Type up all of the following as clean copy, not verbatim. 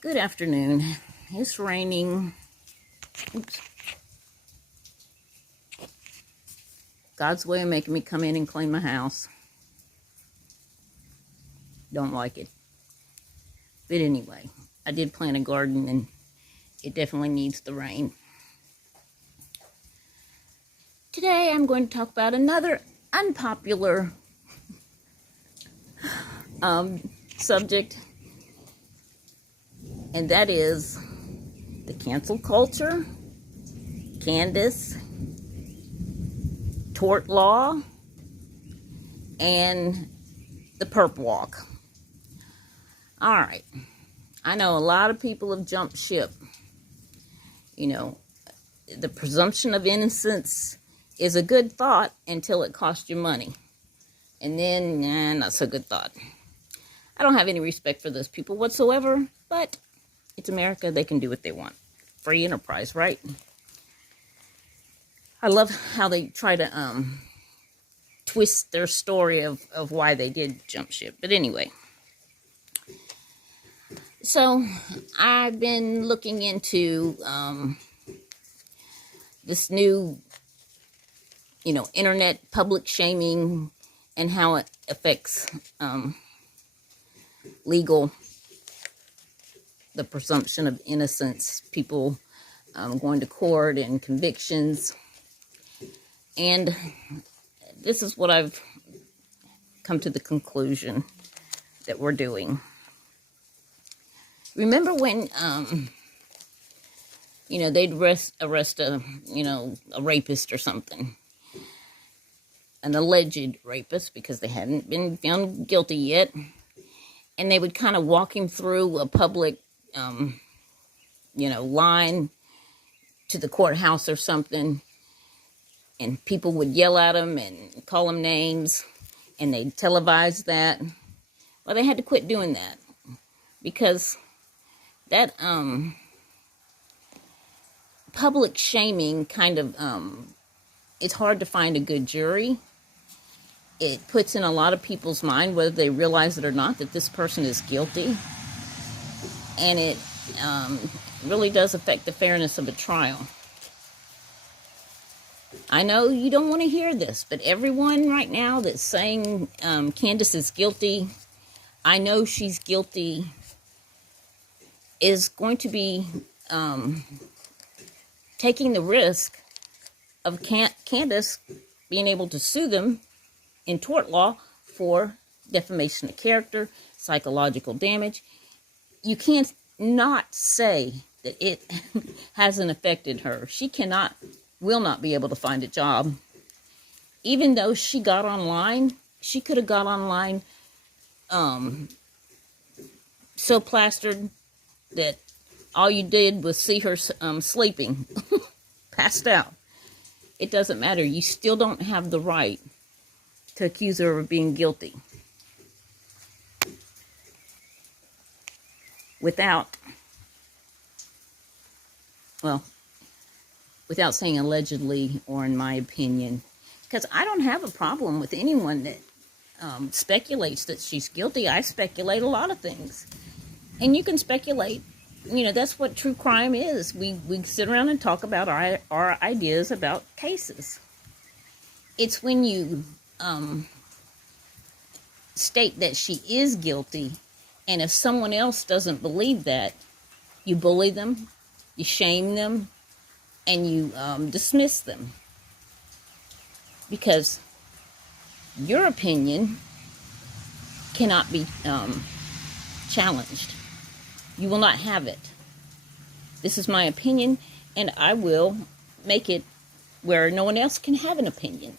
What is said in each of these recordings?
Good afternoon. It's raining. Oops. God's way of making me come in and clean my house. Don't like it. But anyway, I did plant a garden and it definitely needs the rain. Today I'm going to talk about another unpopular subject, and that is the cancel culture, Candus, tort law, and the perp walk. All right. I know a lot of people have jumped ship. You know, the presumption of innocence is a good thought until it costs you money. And then, not so good thought. I don't have any respect for those people whatsoever, but it's America. They can do what they want. Free enterprise, right? I love how they try to twist their story of why they did jump ship. But anyway. So, I've been looking into this new, internet public shaming and how it affects the presumption of innocence, people going to court and convictions. And this is what I've come to the conclusion that we're doing. Remember when, they'd arrest a rapist or something, an alleged rapist, because they hadn't been found guilty yet, and they would kind of walk him through a public, line to the courthouse or something, and people would yell at him and call him names, and they'd televise that. Well, they had to quit doing that, because that public shaming kind of, it's hard to find a good jury. It puts in a lot of people's mind, whether they realize it or not, that this person is guilty. And it really does affect the fairness of a trial. I know you don't want to hear this, but everyone right now that's saying Candus is guilty, I know she's guilty, is going to be taking the risk of Candus being able to sue them in tort law for defamation of character, psychological damage. You can't not say that it hasn't affected her. She will not be able to find a job. Even though she got online, she could have got online so plastered that all you did was see her sleeping, passed out. It doesn't matter. You still don't have the right to accuse her of being guilty without saying allegedly or in my opinion. Because I don't have a problem with anyone that speculates that she's guilty. I speculate a lot of things. And you can speculate. That's what true crime is. We sit around and talk about our ideas about cases. It's when you state that she is guilty, and if someone else doesn't believe that, you bully them, you shame them, and you dismiss them. Because your opinion cannot be challenged. You will not have it. This is my opinion, and I will make it where no one else can have an opinion.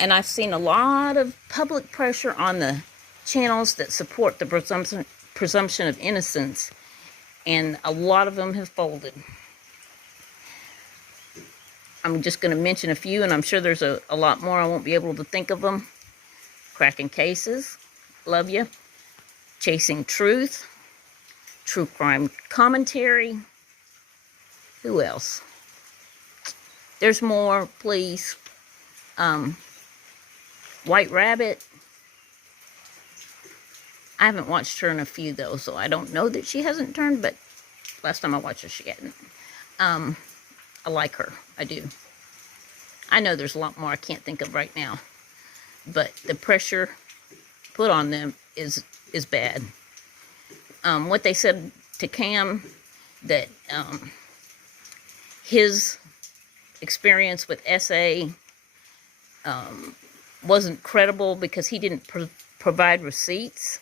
And I've seen a lot of public pressure on the channels that support the presumption of innocence, and a lot of them have folded. I'm just going to mention a few, and I'm sure there's a lot more. I won't be able to think of them. Cracking Cases, love you. Chasing Truth, True Crime Commentary. Who else? There's more, please. White Rabbit. I haven't watched her in a few, though, so I don't know that she hasn't turned, but last time I watched her, she hadn't. I like her. I do. I know there's a lot more I can't think of right now, but the pressure put on them is bad. What they said to Cam, that his experience with SA wasn't credible because he didn't provide receipts.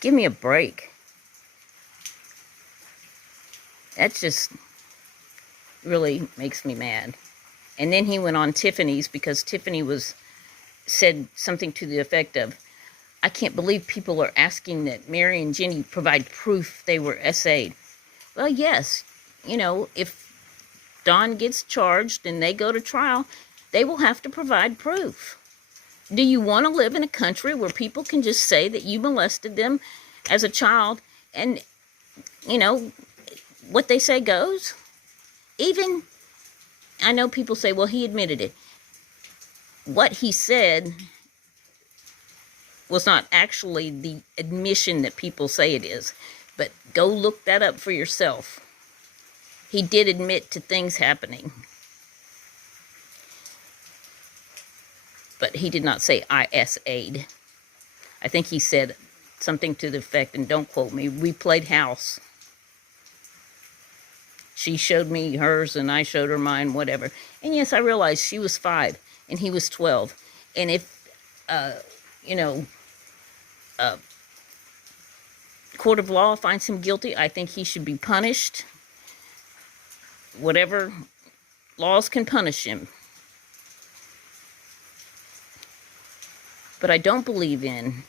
Give me a break. That just really makes me mad. And then he went on Tiffany's because Tiffany said something to the effect of, I can't believe people are asking that Mary and Jenny provide proof they were SA'd. Well, yes, if Don gets charged and they go to trial, they will have to provide proof. Do you want to live in a country where people can just say that you molested them as a child and, what they say goes? Even, I know people say, well, he admitted it. What he said was not actually the admission that people say it is. But go look that up for yourself. He did admit to things happening. But he did not say I SA'd. I think he said something to the effect, and don't quote me, we played house. She showed me hers and I showed her mine, whatever. And yes, I realized she was 5 and he was 12. And if, court of law finds him guilty, I think he should be punished. Whatever laws can punish him. But I don't believe in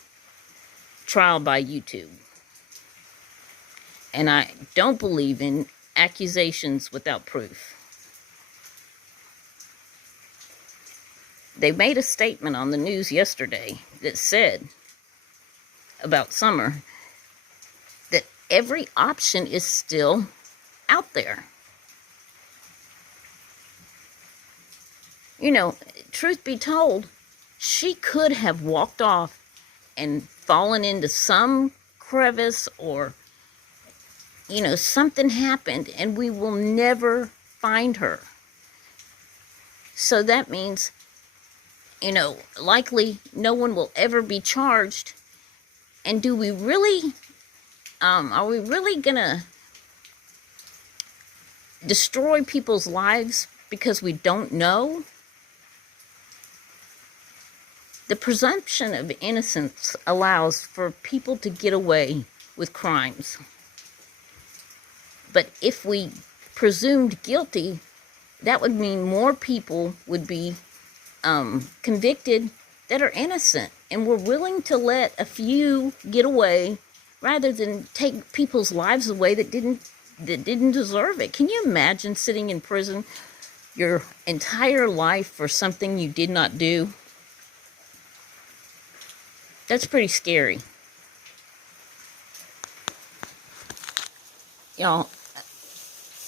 trial by YouTube. And I don't believe in accusations without proof. They made a statement on the news yesterday that said about Summer that every option is still out there. Truth be told, she could have walked off and fallen into some crevice or, something happened and we will never find her. So that means, likely no one will ever be charged. And do we really, are we really gonna destroy people's lives because we don't know? The presumption of innocence allows for people to get away with crimes. But if we presumed guilty, that would mean more people would be convicted that are innocent. And we're willing to let a few get away rather than take people's lives away that didn't deserve it. Can you imagine sitting in prison your entire life for something you did not do? That's pretty scary. Y'all,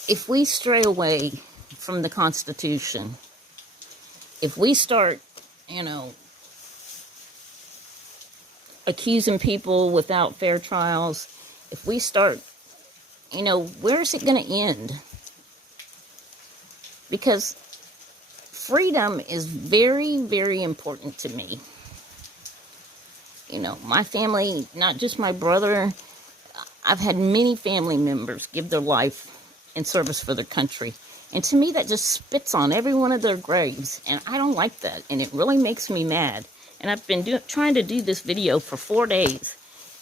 if we stray away from the Constitution, if we start, accusing people without fair trials, if we start, where's it going to end? Because freedom is very, very important to me. My family, not just my brother, I've had many family members give their life in service for their country. And to me, that just spits on every one of their graves. And I don't like that. And it really makes me mad. And I've been trying to do this video for 4 days.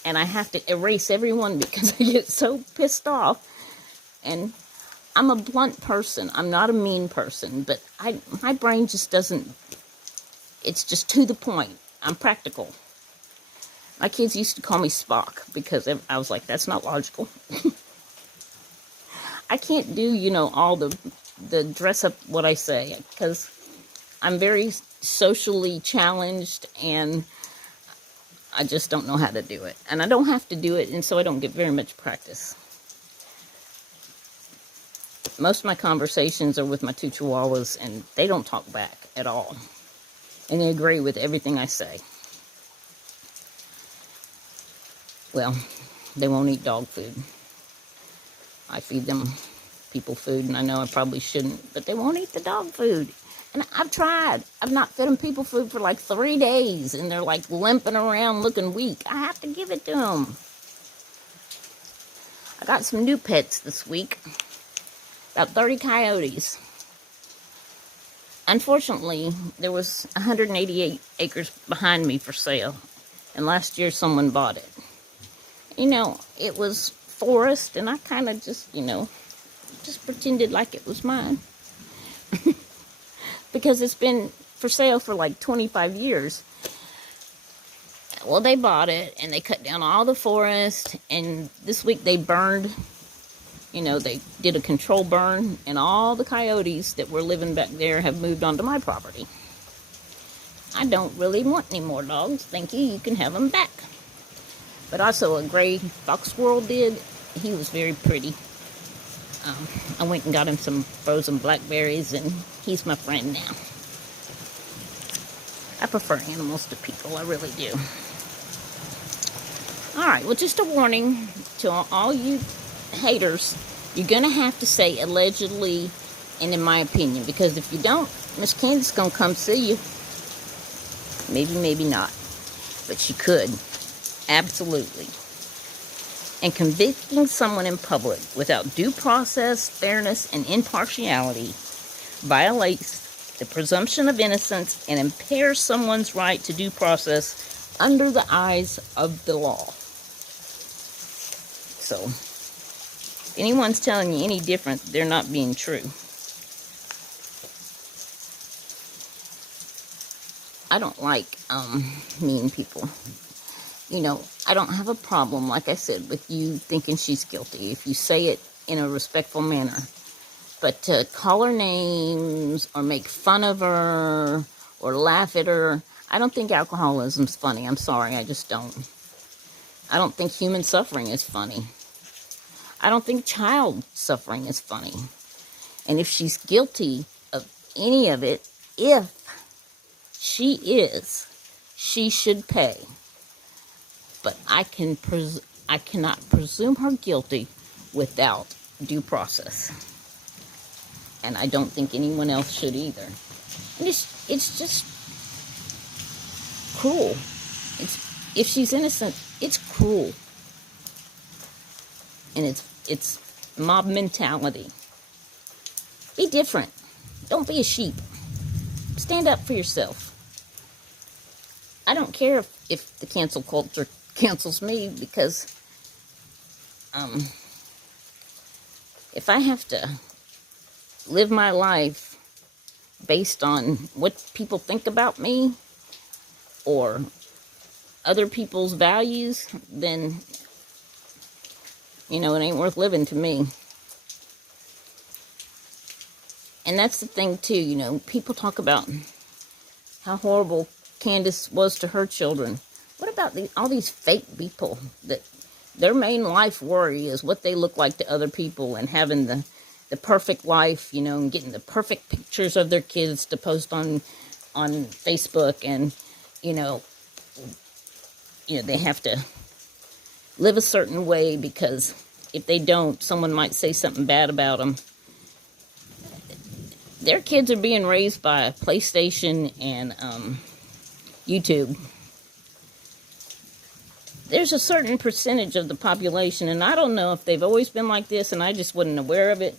And I have to erase everyone because I get so pissed off. And I'm a blunt person. I'm not a mean person. But my brain just doesn't, it's just to the point. I'm practical. My kids used to call me Spock because I was like, that's not logical. I can't do, all the dress up what I say because I'm very socially challenged and I just don't know how to do it. And I don't have to do it, and so I don't get very much practice. Most of my conversations are with my 2 chihuahuas, and they don't talk back at all. And they agree with everything I say. Well, they won't eat dog food. I feed them people food, and I know I probably shouldn't, but they won't eat the dog food. And I've tried. I've not fed them people food for like 3 days, and they're like limping around looking weak. I have to give it to them. I got some new pets this week. About 30 coyotes. Unfortunately, there was 188 acres behind me for sale, and last year someone bought it. It was forest, and I kind of just pretended like it was mine. Because it's been for sale for like 25 years. Well, they bought it, and they cut down all the forest, and this week they burned, they did a control burn, and all the coyotes that were living back there have moved onto my property. I don't really want any more dogs. Thank you. You can have them back. But also a gray fox squirrel did. He was very pretty. I went and got him some frozen blackberries, and he's my friend now. I prefer animals to people. I really do. Alright, well, just a warning to all you haters. You're going to have to say allegedly and in my opinion. Because if you don't, Miss Candus going to come see you. Maybe, maybe not. But she could. Absolutely. And convicting someone in public without due process, fairness, and impartiality violates the presumption of innocence and impairs someone's right to due process under the eyes of the law. So, if anyone's telling you any different, they're not being true. I don't like mean people. I don't have a problem, like I said, with you thinking she's guilty if you say it in a respectful manner. But to call her names or make fun of her or laugh at her, I don't think alcoholism's funny. I'm sorry, I just don't. I don't think human suffering is funny. I don't think child suffering is funny. And if she's guilty of any of it, if she is, she should pay. But I cannot presume her guilty without due process. And I don't think anyone else should either. And it's just cruel. If she's innocent, it's cruel. And it's mob mentality. Be different. Don't be a sheep. Stand up for yourself. I don't care if the cancel culture cancels me, because if I have to live my life based on what people think about me or other people's values, then it ain't worth living to me. And that's the thing too, people talk about how horrible Candus was to her children. What about all these fake people that their main life worry is what they look like to other people, and having the perfect life, and getting the perfect pictures of their kids to post on Facebook, and they have to live a certain way because if they don't, someone might say something bad about them. Their kids are being raised by PlayStation and YouTube. There's a certain percentage of the population, and I don't know if they've always been like this and I just wasn't aware of it,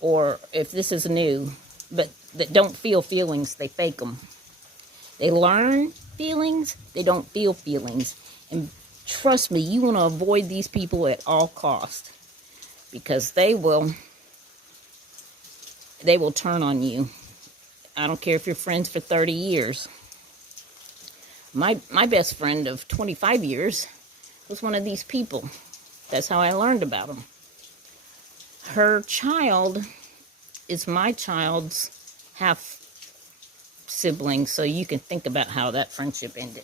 or if this is new, but that don't feel feelings, they fake them. They learn feelings, they don't feel feelings. And trust me, you want to avoid these people at all costs, because they will turn on you. I don't care if you're friends for 30 years. My best friend of 25 years was one of these people. That's how I learned about him. Her child is my child's half sibling, so you can think about how that friendship ended.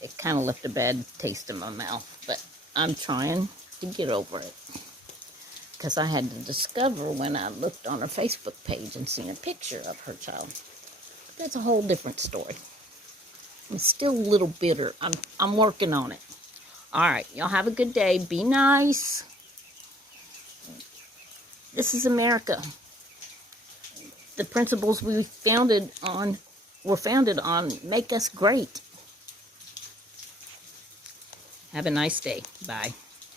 It kind of left a bad taste in my mouth, but I'm trying to get over it. Because I had to discover when I looked on her Facebook page and seen a picture of her child. But that's a whole different story. I'm still a little bitter. I'm working on it. All right, y'all have a good day. Be nice. This is America. The principles we were founded on make us great. Have a nice day. Bye.